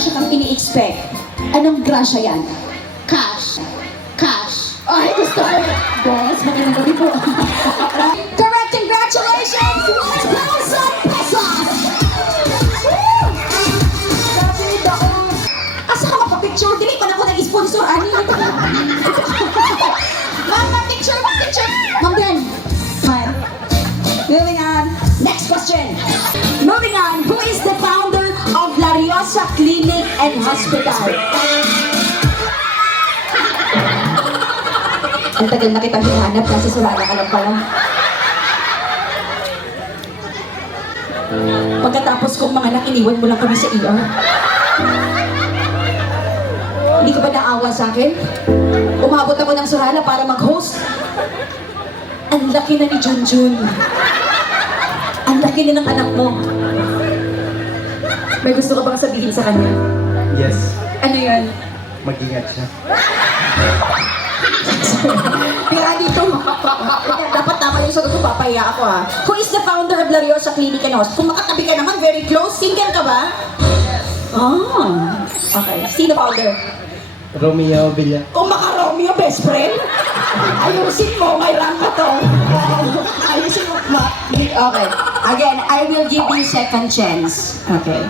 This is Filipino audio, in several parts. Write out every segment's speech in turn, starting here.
grasya kang ini-expect. Anong grasya yan? Cash. Cash. Ay, gusto ko. Boss, magandang gabi po. Correct, congratulations! 1,000 pesos! Asa ka mapapicture? Dili pa na ako nag-sponsor. Ano yun? Ma'am, picture. Ma'am Ben. Fine. Moving on. Next question. Moving on. Who is the founder of La Riosa Clinic and Hospital? Ang tagal na kitang hinahanap kasi surala ka lang pala. Pagkatapos kong mga nakiniwan mo lang kami sa ER. Hindi ka ba naawa sa akin? Umabot ako ng surala para mag-host. Ang laki na ni Junjun. Ang laki din ng anak mo. May gusto ka bang sabihin sa kanya? Yes, Ano yun? mag-ingat siya. Kaya dito, dapat tama yung sagot ko, papaya ako ha. Who is the founder of La Riosa Clinic and Hospital? Kung makatabi ka naman, very close. Single ka ba? Oh, okay. Sino founder? Romeo Villa. Kung maka-Romeo, best friend? Ayusin mo, may rank ka to. Ayusin mo. Okay. Again, I will give you second chance. Okay.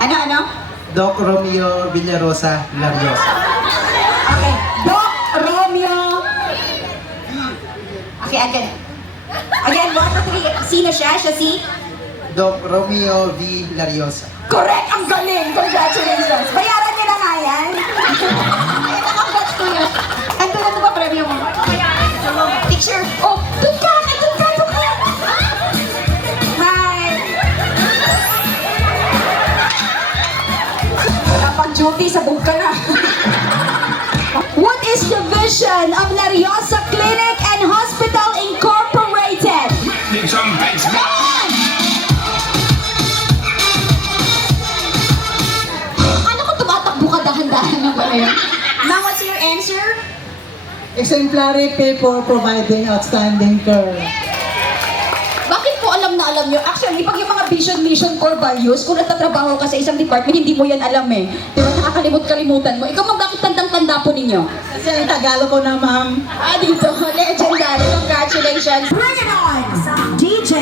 Ano? Doc Romeo Villarosa Lariosa. Okay. Doc Romeo. Okay, again. Again, 1, 2, 3. Sino siya? Siya si? Doc Romeo V. Lariosa. Correct! Ang galing! Congratulations! Bayaran niyo na nga yan! Ay, nakabats ko yun. Ando na ito ba premyo mo? Picture! Oh! Doon ka! Doon ka! Hi! Kapag duty, sabog ka na. What is the vision of La Riosa Clinic and Hospital Incorporated? Need some bass, Ano ko tumatakbo ka dahan-dahan ng pala yun? Now, what's your answer? Exemplary people providing outstanding care. Bakit po alam na alam nyo? Actually, pag yung mga vision, mission, core values, kung natatrabaho ka sa isang department, hindi mo yan alam eh. Diba, nakakalimot-kalimutan mo. Ikaw man, bakit tandang-tanda po ninyo? Kasi ang Tagalog ko na, ma'am. Ah, dito. Legendary. Congratulations. Bring it on! DJ!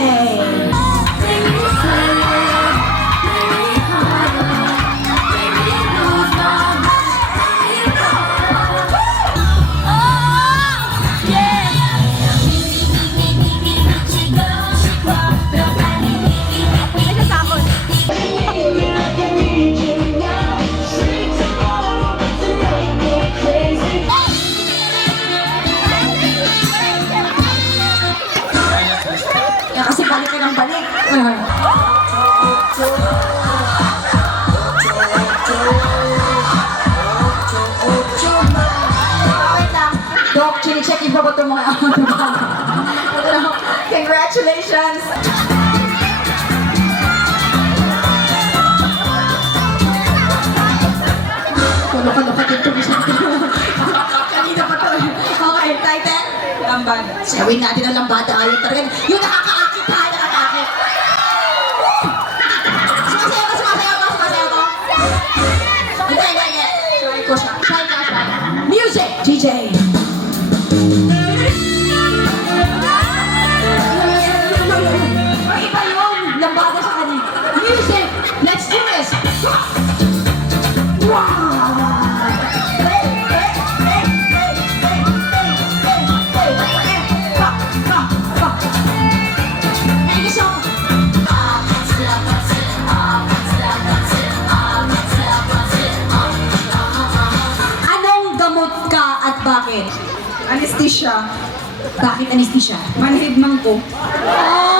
Kasi balik ka ng balik. Wait lang. Doc, chine-check in pa ba itong mga Congratulations! Loka-loka dito. Kanina pa to. Okay, title? Lambada. Sayawin natin ang lambada. Ayaw talaga. Yung nakakaakit ha, nakakaakit. Sumasayaw ko. Hindi. Try ko siya. Music, DJ. Iba yung lambada sa kanya. Music, let's do this. Wow! Anong gamot ka at bakit? Anesthesia. Bakit anesthesia? Manhid man ko. Oh!